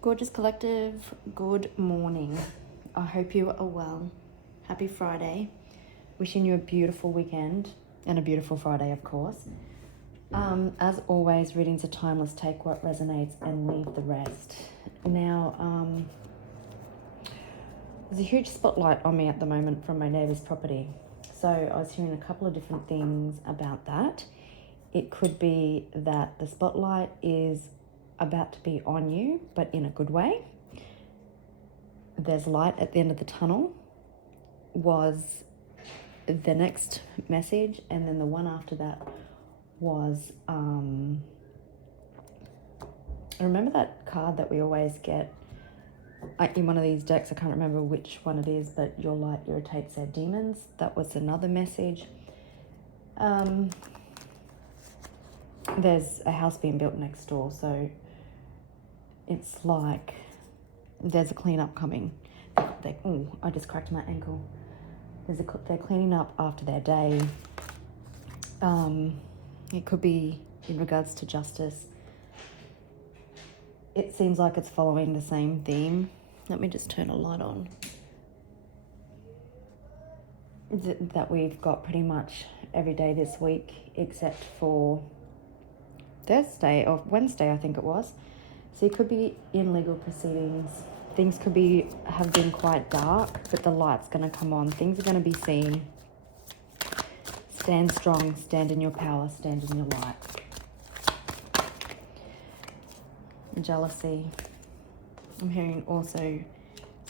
Gorgeous Collective, good morning. I hope you are well. Happy Friday. Wishing you a beautiful weekend and a beautiful Friday, of course. As always, readings are timeless. Take what resonates and leave the rest. Now, there's a huge spotlight on me at the moment from my neighbour's property. So I was hearing a couple of different things about that. It could be that the spotlight is about to be on you, but in a good way. There's light at the end of the tunnel was the next message, and then the one after that was remember that card that we always get in one of these decks? I can't remember which one it is, but your light irritates their demons. That was another message. There's a house being built next door, so it's like there's a cleanup coming. I just cracked my ankle. They're cleaning up after their day. It could be in regards to justice. It seems like it's following the same theme. Let me just turn a light on. That we've got pretty much every day this week except for Thursday or Wednesday, I think it was. So you could be in legal proceedings. Things could have been quite dark, but the light's going to come on. Things are going to be seen. Stand strong, stand in your power, stand in your light. Jealousy. I'm hearing also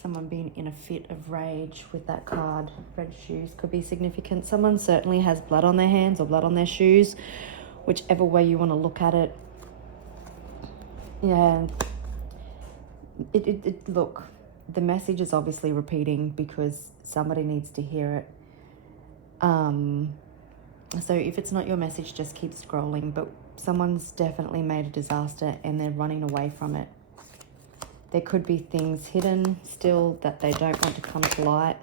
someone being in a fit of rage with that card. Red shoes could be significant. Someone certainly has blood on their hands or blood on their shoes, whichever way you want to look at it. Yeah. Look, the message is obviously repeating because somebody needs to hear it. So if it's not your message, just keep scrolling. But someone's definitely made a disaster and they're running away from it. There could be things hidden still that they don't want to come to light.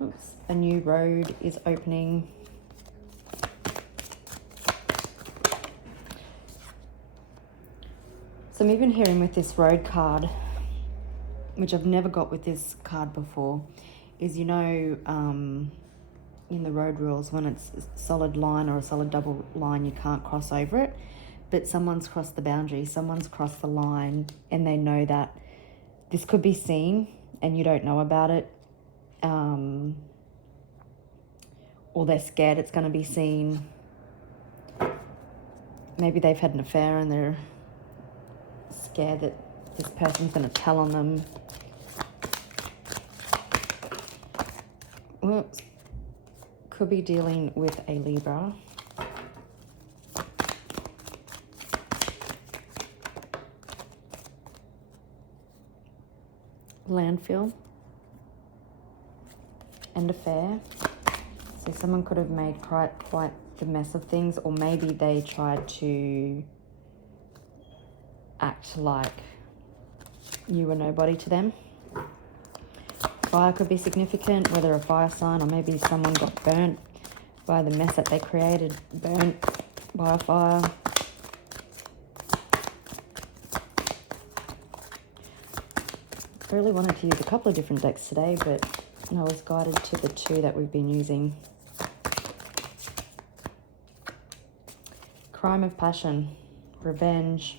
Oops. A new road is opening. So I'm even hearing with this road card, which I've never got with this card before, is, in the road rules, when it's a solid line or a solid double line, you can't cross over it. But someone's crossed the boundary, someone's crossed the line, and they know that this could be seen and you don't know about it. Or they're scared it's going to be seen. Maybe they've had an affair and they're scared that this person's going to tell on them. Oops. Could be dealing with a Libra. Landfill. And affair. So someone could have made quite the mess of things, or maybe they tried to act like you were nobody to them. Fire could be significant, whether a fire sign or maybe someone got burnt by the mess that they created, burnt by a fire. I really wanted to use a couple of different decks today, but I was guided to the two that we've been using. Crime of passion, revenge.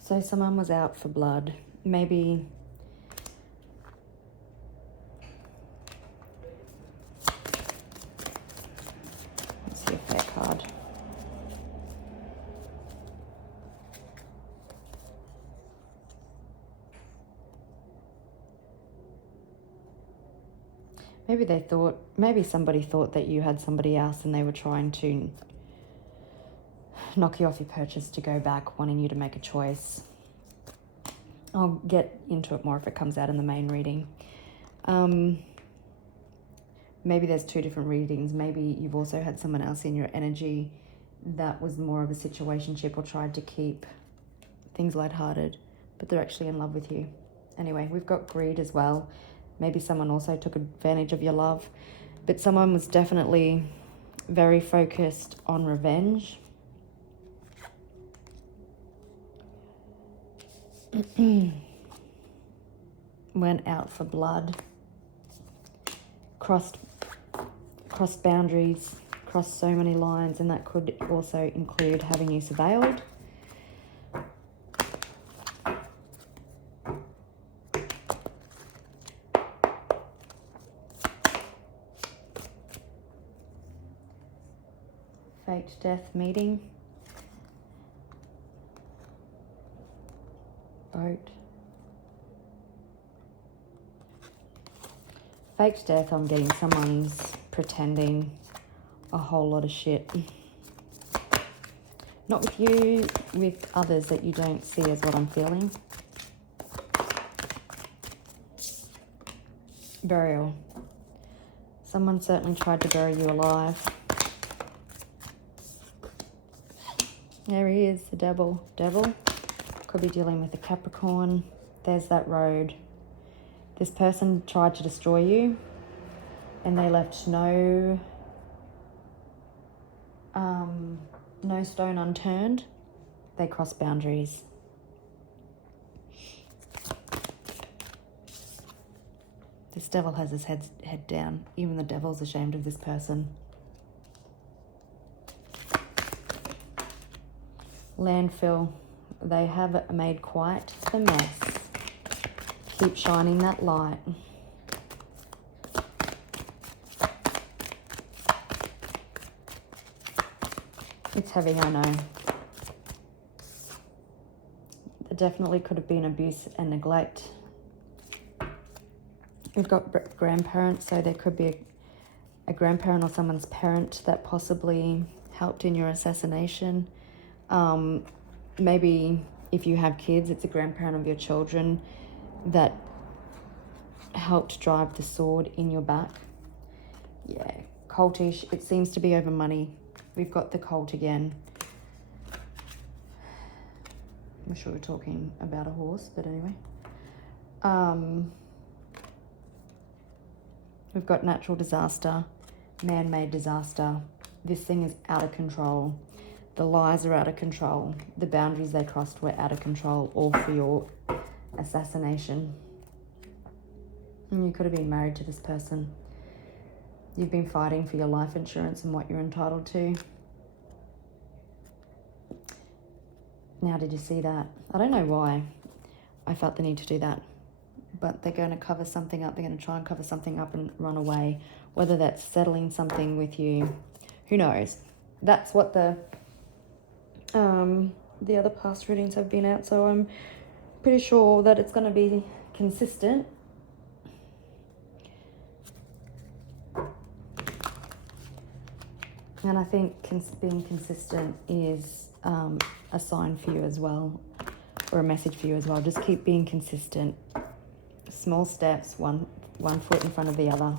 So someone was out for blood. Maybe let's see a fair card. Maybe somebody thought that you had somebody else and they were trying to knock you off your purchase to go back, wanting you to make a choice. I'll get into it more if it comes out in the main reading. Maybe there's two different readings. Maybe you've also had someone else in your energy that was more of a situationship or tried to keep things lighthearted, but they're actually in love with you. Anyway, we've got greed as well. Maybe someone also took advantage of your love. But someone was definitely very focused on revenge. Went out for blood. Crossed boundaries. Crossed so many lines. And that could also include having you surveilled. Faked death meeting. Boat. Faked death, I'm getting someone's pretending a whole lot of shit. Not with you, with others that you don't see as what I'm feeling. Burial. Someone certainly tried to bury you alive. There he is, the devil. Could be dealing with a Capricorn. There's that road. This person tried to destroy you and they left no stone unturned. They crossed boundaries. This devil has his head down. Even the devil's ashamed of this person. Landfill. They have made quite the mess. Keep shining that light. It's heavy, I know. There definitely could have been abuse and neglect. We've got grandparents, so there could be a grandparent or someone's parent that possibly helped in your assassination. Maybe if you have kids, it's a grandparent of your children that helped drive the sword in your back. Yeah, cultish. It seems to be over money. We've got the cult again. I'm sure we're talking about a horse, but anyway. We've got natural disaster, man-made disaster. This thing is out of control. The lies are out of control. The boundaries they crossed were out of control, all for your assassination. And you could have been married to this person. You've been fighting for your life insurance and what you're entitled to. Now, did you see that? I don't know why I felt the need to do that. But they're going to cover something up. They're going to try and cover something up and run away. Whether that's settling something with you, who knows? That's what the other past readings have been out. So I'm pretty sure that it's going to be consistent. And I think being consistent is a sign for you as well, or a message for you as well. Just keep being consistent. Small steps, one foot in front of the other.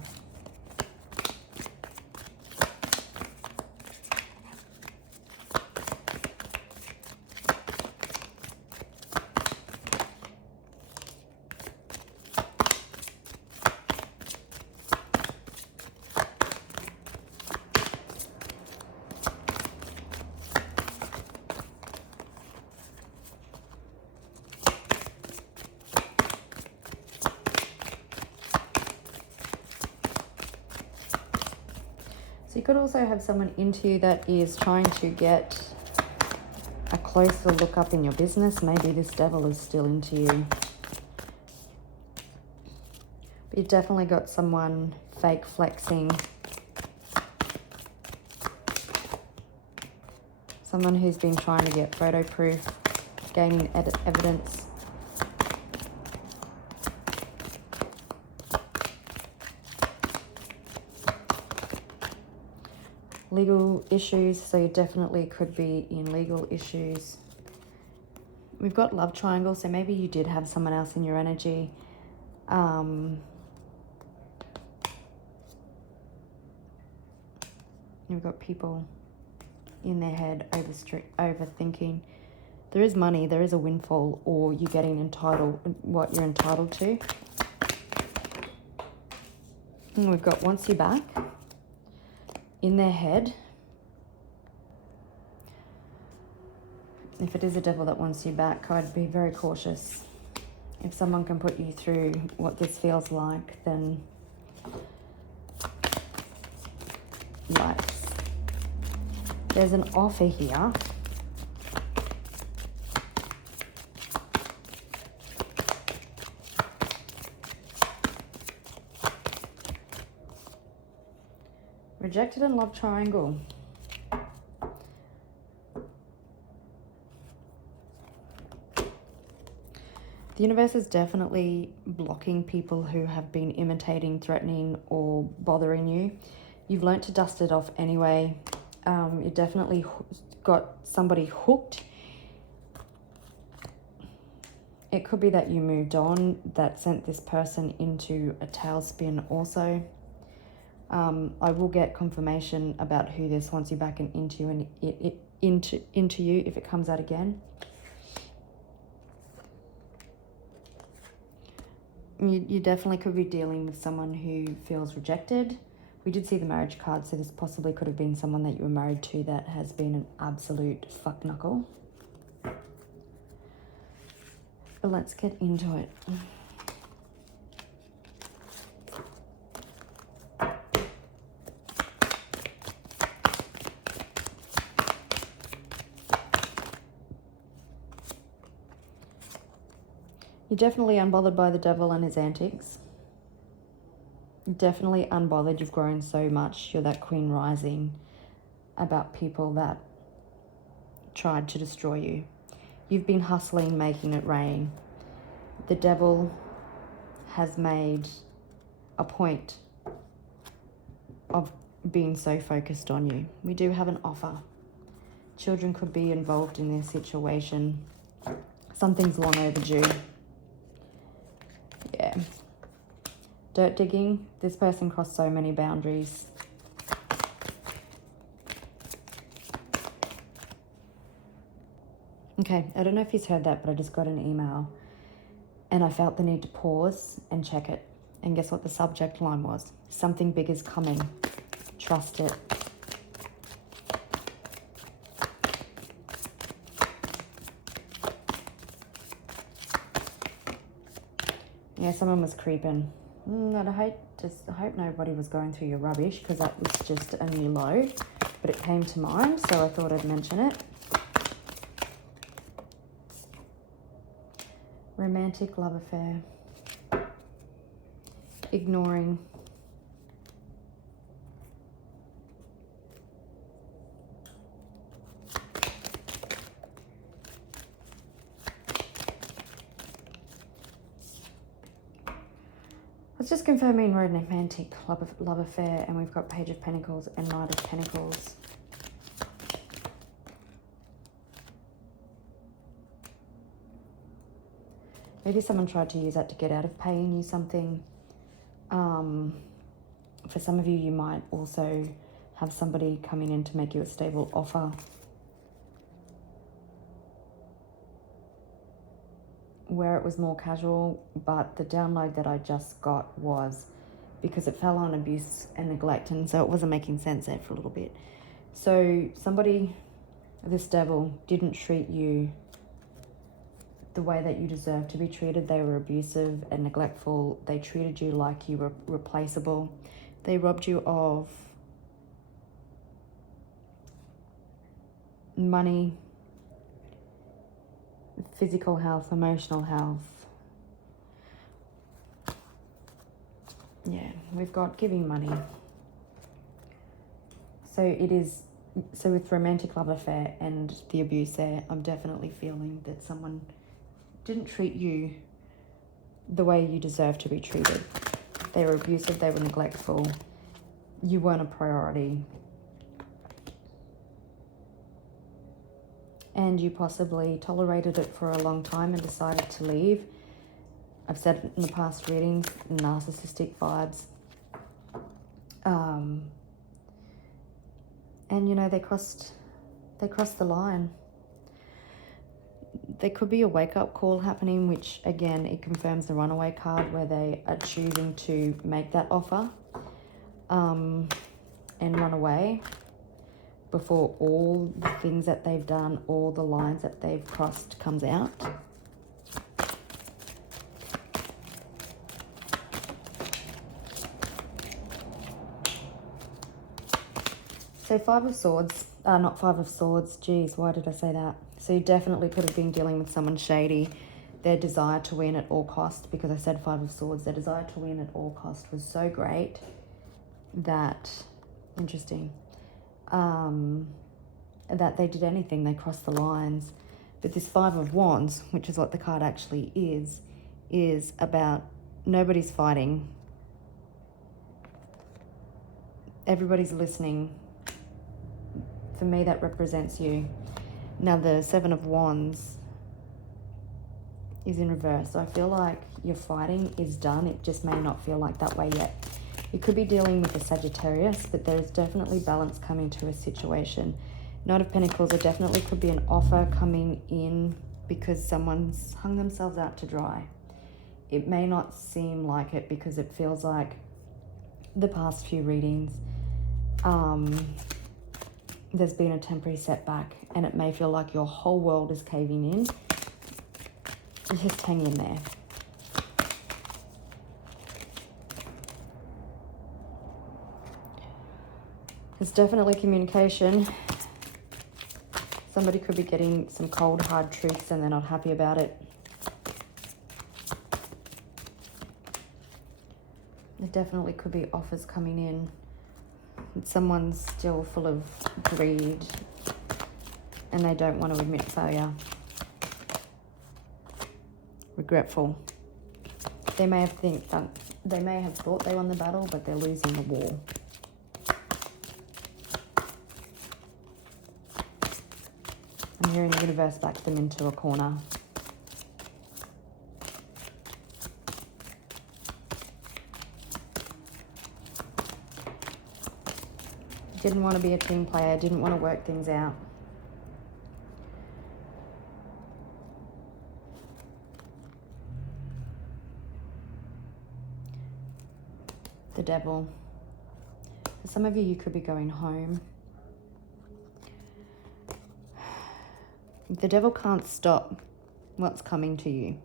So you could also have someone into you that is trying to get a closer look up in your business. Maybe this devil is still into you. But you've definitely got someone fake flexing. Someone who's been trying to get photo proof, gaining evidence. Legal issues, so you definitely could be in legal issues. We've got love triangle, so maybe you did have someone else in your energy. You've got people in their head overthinking. There is money, there is a windfall, or you're getting what you're entitled to. And we've got wants you back in their head. If it is a devil that wants you back, I'd be very cautious. If someone can put you through what this feels like, then lights. There's an offer here. Rejected and love triangle. The universe is definitely blocking people who have been imitating, threatening, or bothering you. You've learnt to dust it off anyway. You definitely got somebody hooked. It could be that you moved on, that sent this person into a tailspin also. I will get confirmation about who this wants you back and into you if it comes out again. You definitely could be dealing with someone who feels rejected. We did see the marriage card, so this possibly could have been someone that you were married to that has been an absolute fuck knuckle. But let's get into it. You're definitely unbothered by the devil and his antics. Definitely unbothered. You've grown so much. You're that queen rising about people that tried to destroy you. You've been hustling, making it rain. The devil has made a point of being so focused on you. We do have an offer. Children could be involved in this situation. Something's long overdue. Yeah. Dirt digging. This person crossed so many boundaries. Okay, I don't know if you've heard that, but I just got an email and I felt the need to pause and check it. And guess what the subject line was? Something big is coming. Trust it. Yeah, someone was creeping. I hope nobody was going through your rubbish, because that was just a new low. But it came to mind, so I thought I'd mention it. Romantic love affair. Ignoring. Let's just confirming romantic love affair, and we've got Page of Pentacles and Knight of Pentacles. Maybe someone tried to use that to get out of paying you something. For some of you, you might also have somebody coming in to make you a stable offer. Where it was more casual, but the download that I just got was because it fell on abuse and neglect, and so it wasn't making sense there for a little bit. So somebody, this devil, didn't treat you the way that you deserve to be treated. They were abusive and neglectful. They treated you like you were replaceable. They robbed you of money, physical health, emotional health. Yeah, we've got giving money. So with romantic love affair and the abuse there, I'm definitely feeling that someone didn't treat you the way you deserve to be treated. They were abusive, they were neglectful. You weren't a priority. And you possibly tolerated it for a long time and decided to leave. I've said it in the past readings, narcissistic vibes. And you know, they crossed the line. There could be a wake-up call happening, which again, it confirms the runaway card, where they are choosing to make that offer. and run away before all the things that they've done, all the lines that they've crossed comes out. So Five of Swords, not Five of Swords, geez, why did I say that? So you definitely could have been dealing with someone shady. Their desire to win at all cost, because I said Five of Swords, their desire to win at all cost was so great that, interesting, that they did anything, they crossed the lines. But this Five of Wands, which is what the card actually is about nobody's fighting. Everybody's listening. For me, that represents you. Now, the Seven of Wands is in reverse. So I feel like your fighting is done. It just may not feel like that way yet. You could be dealing with a Sagittarius, but there is definitely balance coming to a situation. Knight of Pentacles, there definitely could be an offer coming in because someone's hung themselves out to dry. It may not seem like it because it feels like the past few readings, there's been a temporary setback and it may feel like your whole world is caving in. Just hang in there. There's definitely communication. Somebody could be getting some cold, hard truths and they're not happy about it. There definitely could be offers coming in. Someone's still full of greed and they don't want to admit failure. Regretful. They may have thought they won the battle, but they're losing the war. I'm hearing the universe back them into a corner. Didn't want to be a team player, didn't want to work things out. The Devil. For some of you, you could be going home. The Devil can't stop what's coming to you.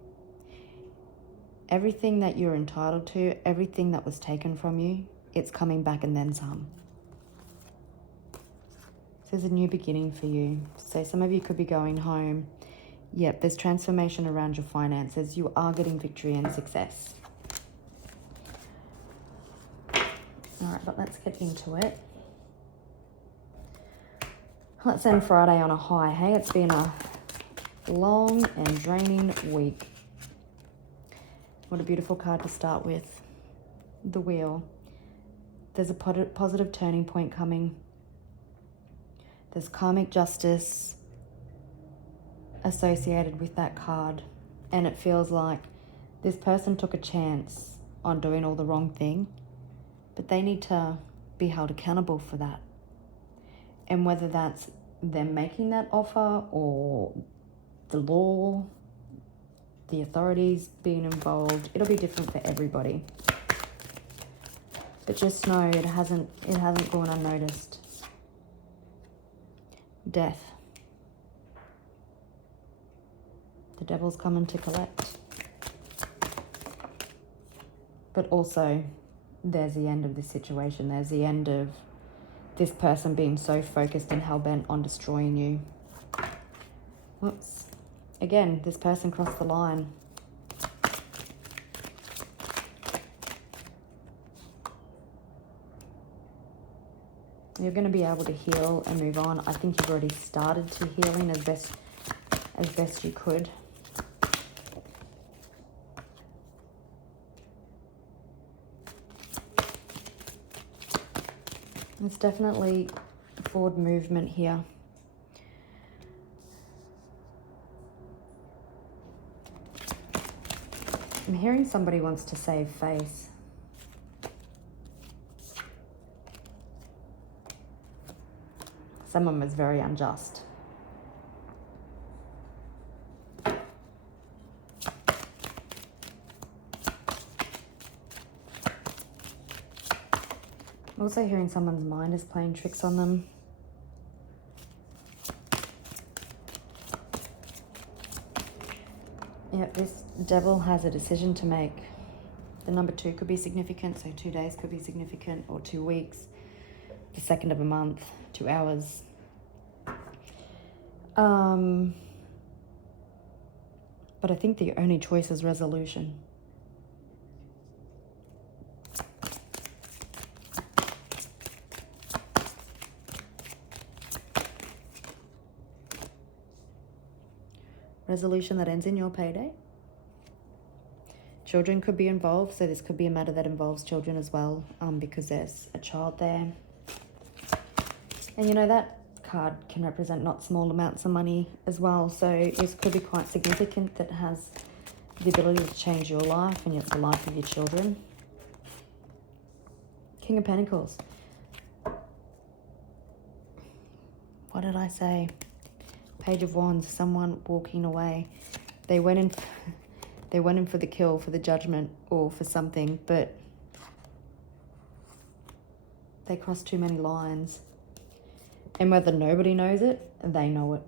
Everything that you're entitled to, everything that was taken from you, it's coming back and then some. So there's a new beginning for you. So some of you could be going home. Yep, there's transformation around your finances. You are getting victory and success. All right, but let's get into it. Let's end Friday on a high, hey? It's been a long and draining week. What a beautiful card to start with. The Wheel. There's a positive turning point coming. There's karmic justice associated with that card. And it feels like this person took a chance on doing all the wrong thing, but they need to be held accountable for that. And whether that's them making that offer or the law, the authorities being involved, it'll be different for everybody. But just know it hasn't gone unnoticed. Death. The Devil's coming to collect. But also, there's the end of this situation. There's the end of this person being so focused and hell-bent on destroying you. Whoops. Again, this person crossed the line. You're going to be able to heal and move on. I think you've already started to healing as best you could. It's definitely forward movement here. I'm hearing somebody wants to save face. Someone was very unjust. Also hearing someone's mind is playing tricks on them. Yeah, this devil has a decision to make. The number 2 could be significant, so 2 days could be significant, or 2 weeks, the 2nd of a month, 2 hours. But I think the only choice is resolution. Resolution that ends in your payday. Children could be involved, so this could be a matter that involves children as well, because there's a child there. And you know, that card can represent not small amounts of money as well, so this could be quite significant, that has the ability to change your life and the life of your children. King of Pentacles. What did I say? Page of Wands, someone walking away. They went in for the kill, for the judgment, or for something, but they crossed too many lines. And whether nobody knows it, they know it.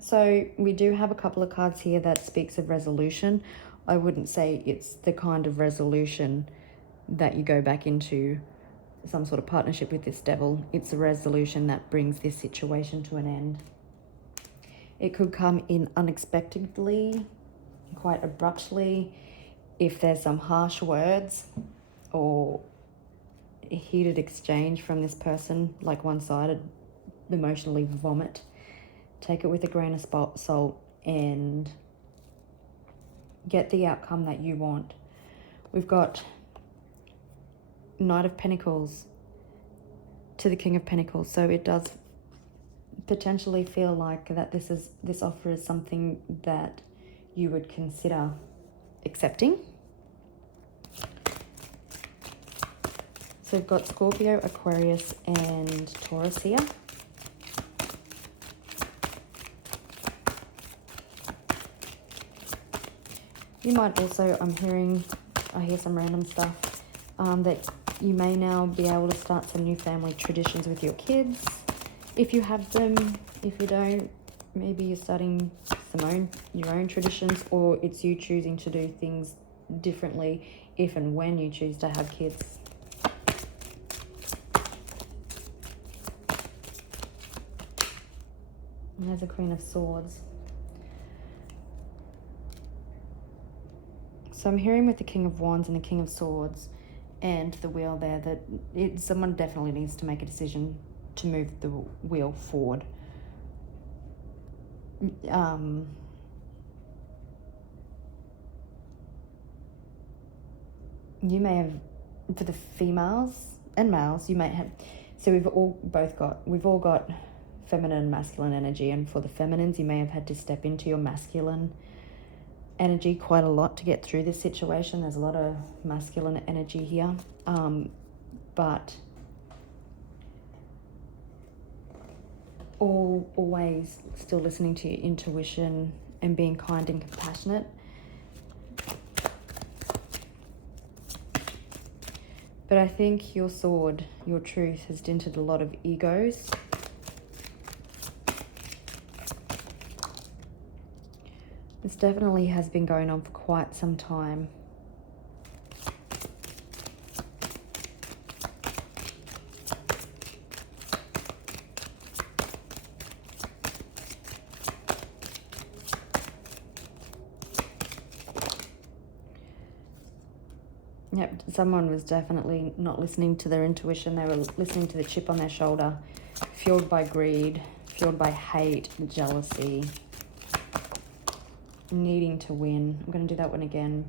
So we do have a couple of cards here that speaks of resolution. I wouldn't say it's the kind of resolution that you go back into some sort of partnership with this devil. It's a resolution that brings this situation to an end. It could come in unexpectedly, quite abruptly, if there's some harsh words or a heated exchange from this person, like one-sided emotionally vomit. Take it with a grain of salt and get the outcome that you want. We've got Knight of Pentacles to the King of Pentacles, so it does potentially feel like that this offer is something that you would consider accepting. So we've got Scorpio, Aquarius, and Taurus here. You might also, I hear some random stuff, that you may now be able to start some new family traditions with your kids. If you have them, if you don't, maybe you're starting your own traditions, or it's you choosing to do things differently if and when you choose to have kids. And there's a Queen of Swords. So I'm hearing with the King of Wands and the King of Swords and the wheel there that someone definitely needs to make a decision to move the wheel forward. You may have, for the females and males, you may have, so we've all got feminine and masculine energy, and for the feminines, you may have had to step into your masculine energy quite a lot to get through this situation. There's a lot of masculine energy here, but always still listening to your intuition and being kind and compassionate. But I think your sword, your truth, has dented a lot of egos. This definitely has been going on for quite some time. Yep, someone was definitely not listening to their intuition. They were listening to the chip on their shoulder, fueled by greed, fueled by hate, jealousy, needing to win. I'm going to do that one again.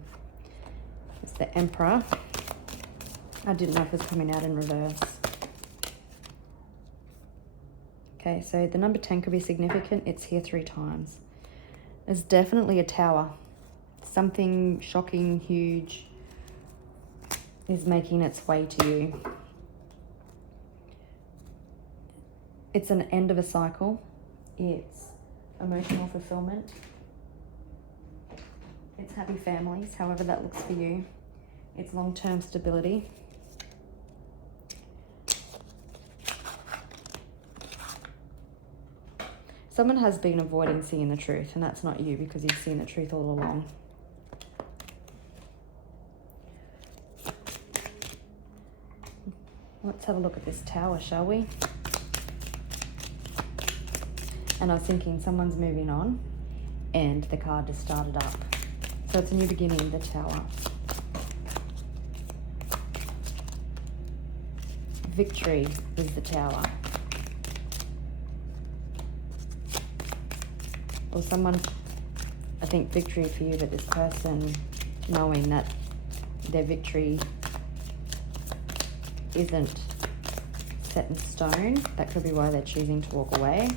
It's the Emperor. I didn't know if it was coming out in reverse. Okay, so the number 10 could be significant. It's here 3 times. There's definitely a tower. Something shocking, huge, is making its way to you. It's an end of a cycle. It's emotional fulfillment. It's happy families, however that looks for you. It's long-term stability. Someone has been avoiding seeing the truth, and that's not you, because you've seen the truth all along. Let's have a look at this Tower, shall we? And I was thinking someone's moving on, and the card just started up. So it's a new beginning, the Tower. Victory is the Tower. Or someone, I think victory for you, but this person knowing that their victory isn't set in stone. That could be why they're choosing to walk away.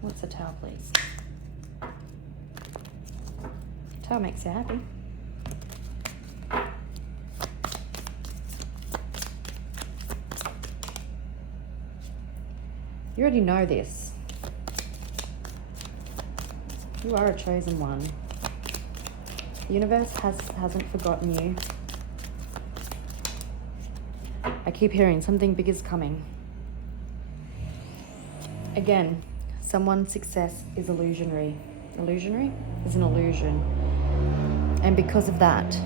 What's the Tower, please? Tower makes you happy. You already know this. You are a chosen one. The universe hasn't forgotten you. I keep hearing something big is coming. Again, someone's success is illusionary. Illusionary is an illusion. And because of that,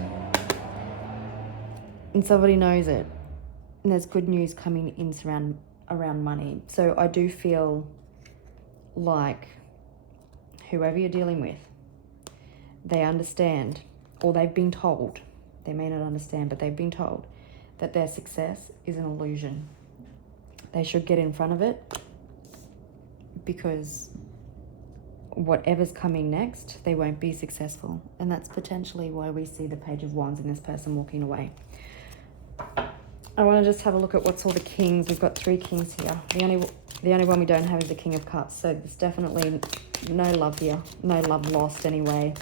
and somebody knows it, and there's good news coming in around money. So I do feel like whoever you're dealing with, they understand, or they've been told, they may not understand, but they've been told that their success is an illusion. They should get in front of it, because whatever's coming next, they won't be successful. And that's potentially why we see the Page of Wands and this person walking away. I want to just have a look at what's all the kings. We've got 3 kings here. The only one we don't have is the King of Cups. So there's definitely no love here. No love lost anyway.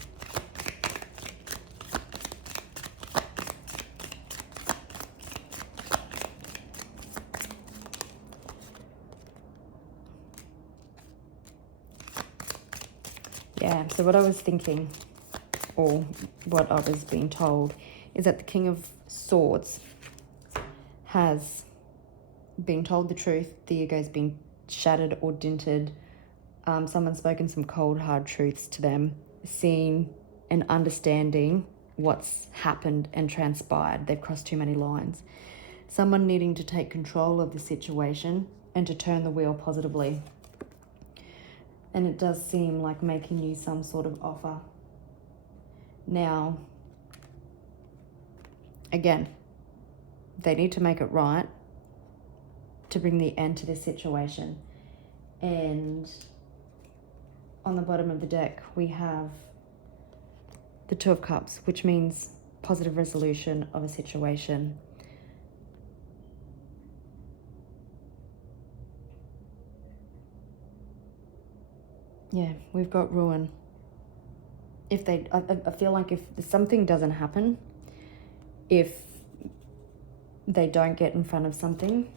Yeah, so what I was thinking, or what I was being told, is that the King of Swords has been told the truth. The ego's been shattered or dinted. Someone's spoken some cold, hard truths to them, seeing and understanding what's happened and transpired. They've crossed too many lines. Someone needing to take control of the situation and to turn the wheel positively. And it does seem like making you some sort of offer. Now, again, they need to make it right to bring the end to this situation. And on the bottom of the deck, we have the 2 of Cups, which means positive resolution of a situation. Yeah, we've got ruin. If they, I feel like if something doesn't happen, if they don't get in front of something,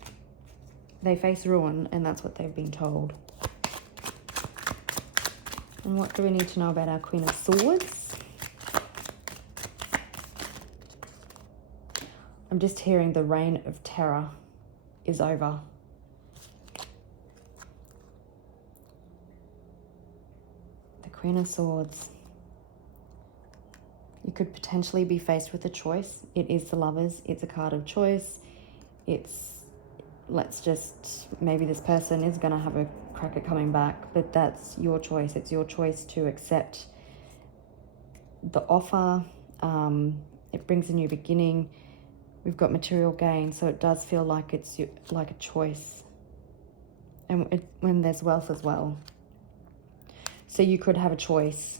they face ruin, and that's what they've been told. And what do we need to know about our Queen of Swords? I'm just hearing the reign of terror is over. The Queen of Swords. You could potentially be faced with a choice. It is the Lovers. It's a card of choice. It's, let's just, maybe this person is going to have a crack at coming back, but that's your choice. It's your choice to accept the offer. It brings a new beginning. We've got material gain, so it does feel like it's like a choice. And when there's wealth as well. So you could have a choice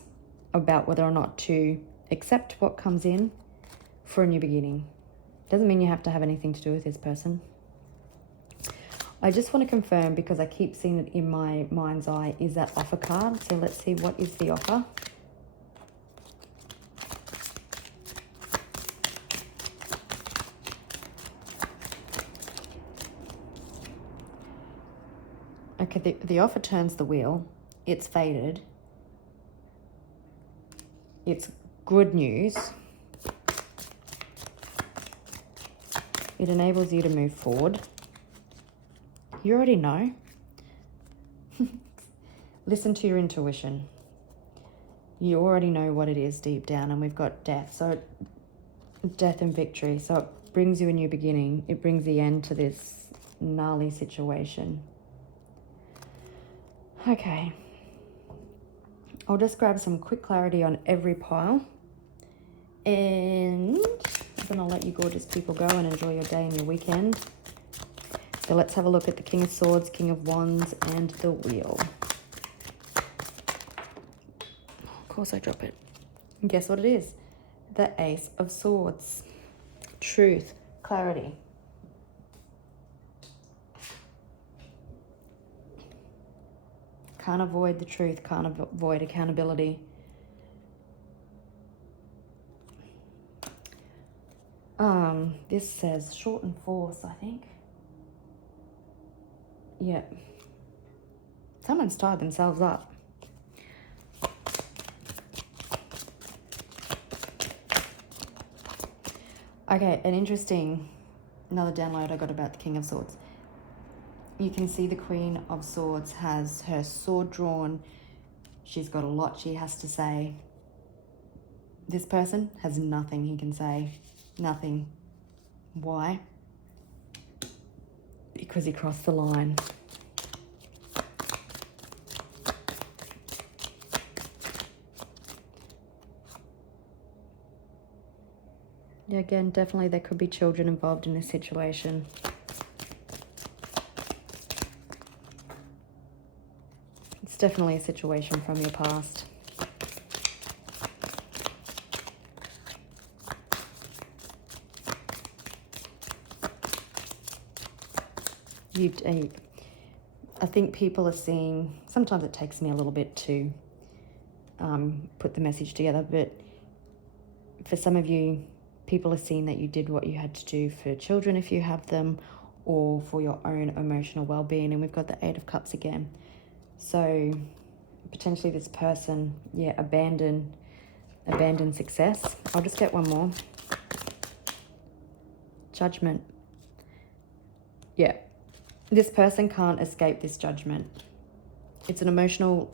about whether or not to accept what comes in for a new beginning. Doesn't mean you have to have anything to do with this person. I just want to confirm, because I keep seeing it in my mind's eye, is that offer card. So let's see, what is the offer? Okay, the offer turns the wheel. It's faded. It's good news. It enables you to move forward. You already know. Listen to your intuition. You already know what it is deep down, and we've got death. So death and victory. So it brings you a new beginning. It brings the end to this gnarly situation. Okay. I'll just grab some quick clarity on every pile. And then I'll let you gorgeous people go and enjoy your day and your weekend. So let's have a look at the King of Swords, King of Wands, and the Wheel. Of course I drop it. And guess what it is? The Ace of Swords. Truth, clarity. Can't avoid the truth, can't avoid accountability. This says shorten force, I think. Yeah. Someone's tied themselves up. Okay, another download I got about the King of Swords. You can see the Queen of Swords has her sword drawn. She's got a lot she has to say. This person has nothing he can say. Nothing. Why? Because he crossed the line. Yeah, again, definitely there could be children involved in this situation. It's definitely a situation from your past. I think people are seeing, sometimes it takes me a little bit to put the message together, but for some of you, people are seeing that you did what you had to do for children if you have them, or for your own emotional well-being. And we've got the Eight of Cups again. So potentially this person, yeah, abandoned success. I'll just get one more. Judgment. Yeah. This person can't escape this judgment. It's an emotional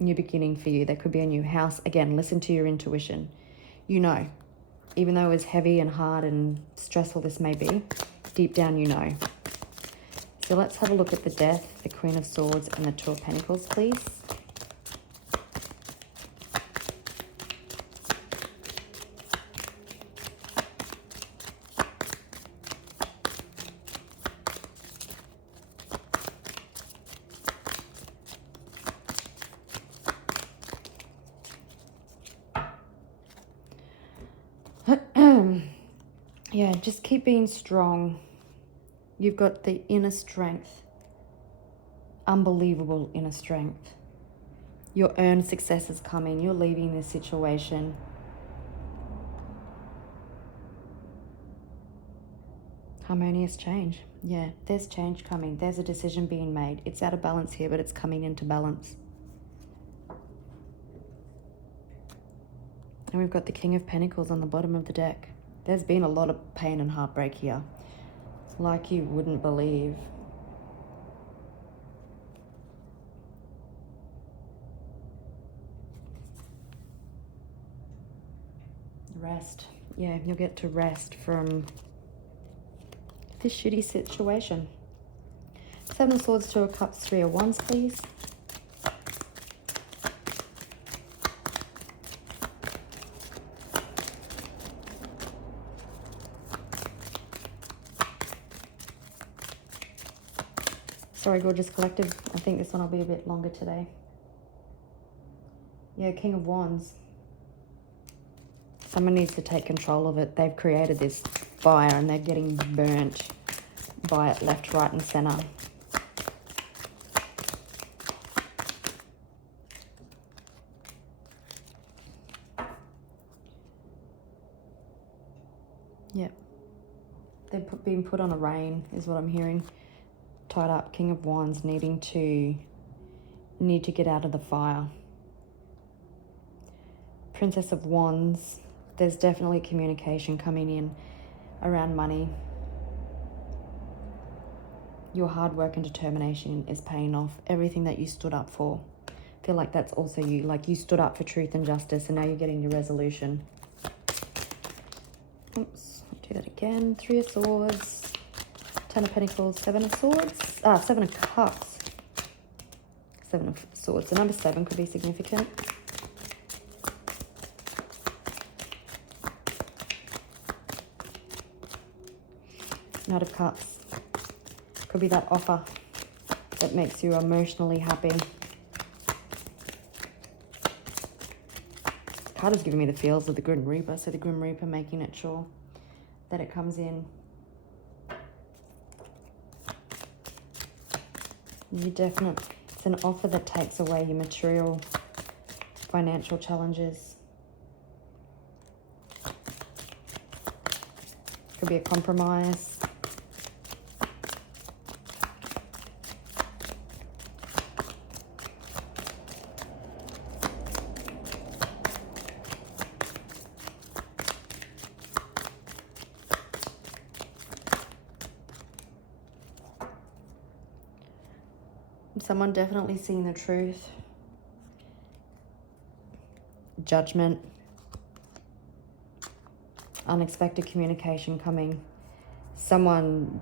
new beginning for you. There could be a new house. Again, listen to your intuition. You know, even though as heavy and hard and stressful this may be, deep down you know. So let's have a look at the Death, the Queen of Swords, and the Two of Pentacles, please. Yeah, just keep being strong. You've got the inner strength. Unbelievable inner strength. Your earned success is coming. You're leaving this situation. Harmonious change. Yeah, there's change coming. There's a decision being made. It's out of balance here, but it's coming into balance. And we've got the King of Pentacles on the bottom of the deck. There's been a lot of pain and heartbreak here. Like you wouldn't believe. Rest. Yeah, you'll get to rest from this shitty situation. Seven of Swords, Two of Cups, Three of Wands, please. Sorry, gorgeous collective. I think this one will be a bit longer today. Yeah, King of Wands. Someone needs to take control of it. They've created this fire and they're getting burnt by it left, right, and center. Yep. They're being put on a rein, is what I'm hearing. tied up. King of Wands need to get out of the fire. Princess of Wands, there's definitely communication coming in around money. Your hard work and determination is paying off. Everything that you stood up for. I feel like that's also you. Like you stood up for truth and justice and now you're getting your resolution. Oops, I'll do that again. 3 of Swords, 10 of Pentacles, 7 of Swords, 7 of Cups. 7 of Swords. The number 7 could be significant. Knight of Cups. Could be that offer that makes you emotionally happy. This card is giving me the feels of the Grim Reaper. So the Grim Reaper making it sure that it comes in. It's an offer that takes away your material, financial challenges. Could be a compromise. Someone definitely seeing the truth. Judgment. Unexpected communication coming. Someone,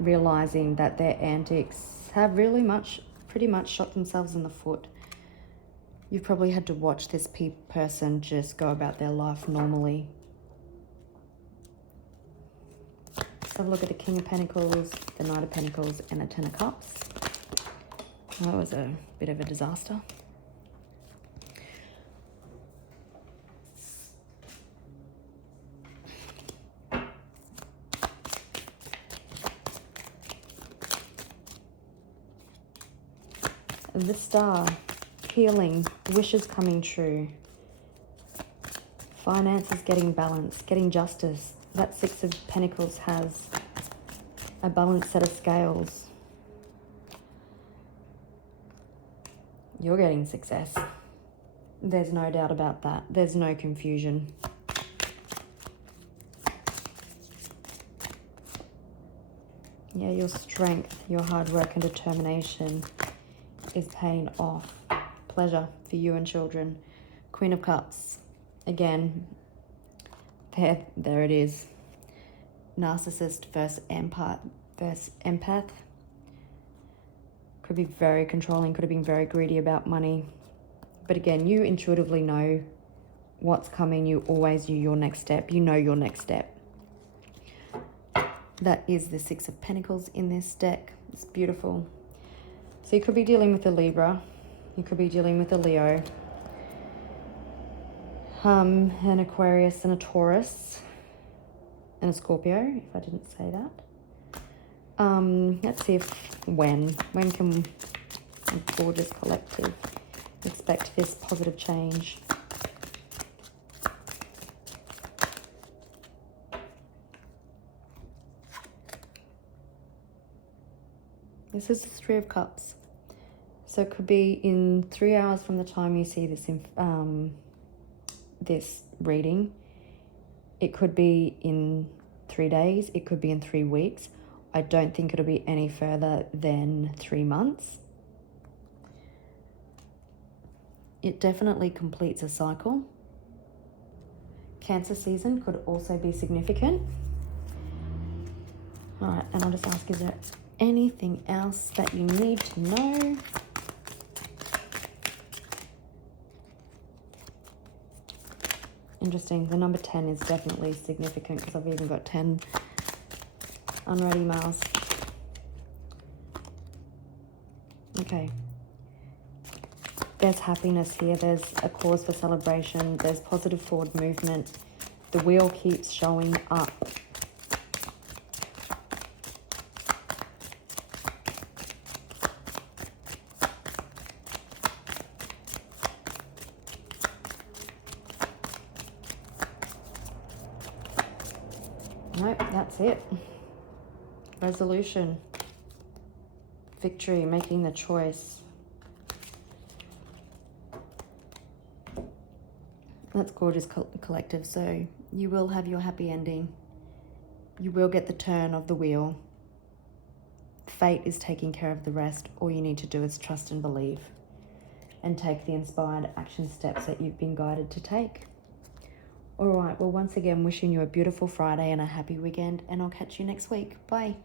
realizing that their antics have pretty much shot themselves in the foot. You've probably had to watch this person just go about their life normally. Let's have a look at the King of Pentacles, the Knight of Pentacles, and the 10 of Cups. That was a bit of a disaster. The Star, healing, wishes coming true. Finances getting balanced, getting justice. That 6 of Pentacles has a balanced set of scales. You're getting success. There's no doubt about that. There's no confusion. Yeah, your strength, your hard work and determination is paying off. Pleasure for you and children. Queen of Cups. Again, there it is. Narcissist versus empath. Could be very controlling, could have been very greedy about money. But again, you intuitively know what's coming. You always do your next step. You know your next step. That is the 6 of Pentacles in this deck. It's beautiful. So you could be dealing with a Libra. You could be dealing with a Leo. An Aquarius and a Taurus. And a Scorpio, if I didn't say that. Let's see when can a gorgeous collective expect this positive change. This is the 3 of Cups. So it could be in 3 hours from the time you see this this reading. It could be in 3 days. It could be in 3 weeks. I don't think it'll be any further than 3 months. It definitely completes a cycle. Cancer season could also be significant. All right, and I'll just ask, is there anything else that you need to know? Interesting. The number 10 is definitely significant because I've even got 10 unread emails. Okay. There's happiness here. There's a cause for celebration. There's positive forward movement. The wheel keeps showing up. Nope, that's it. Resolution. victory, making the choice. That's gorgeous, collective. So you will have your happy ending. You will get the turn of the wheel. Fate is taking care of the rest. All you need to do is trust and believe and take the inspired action steps that you've been guided to take. All right, well, once again, wishing you a beautiful Friday and a happy weekend, and I'll catch you next week. Bye.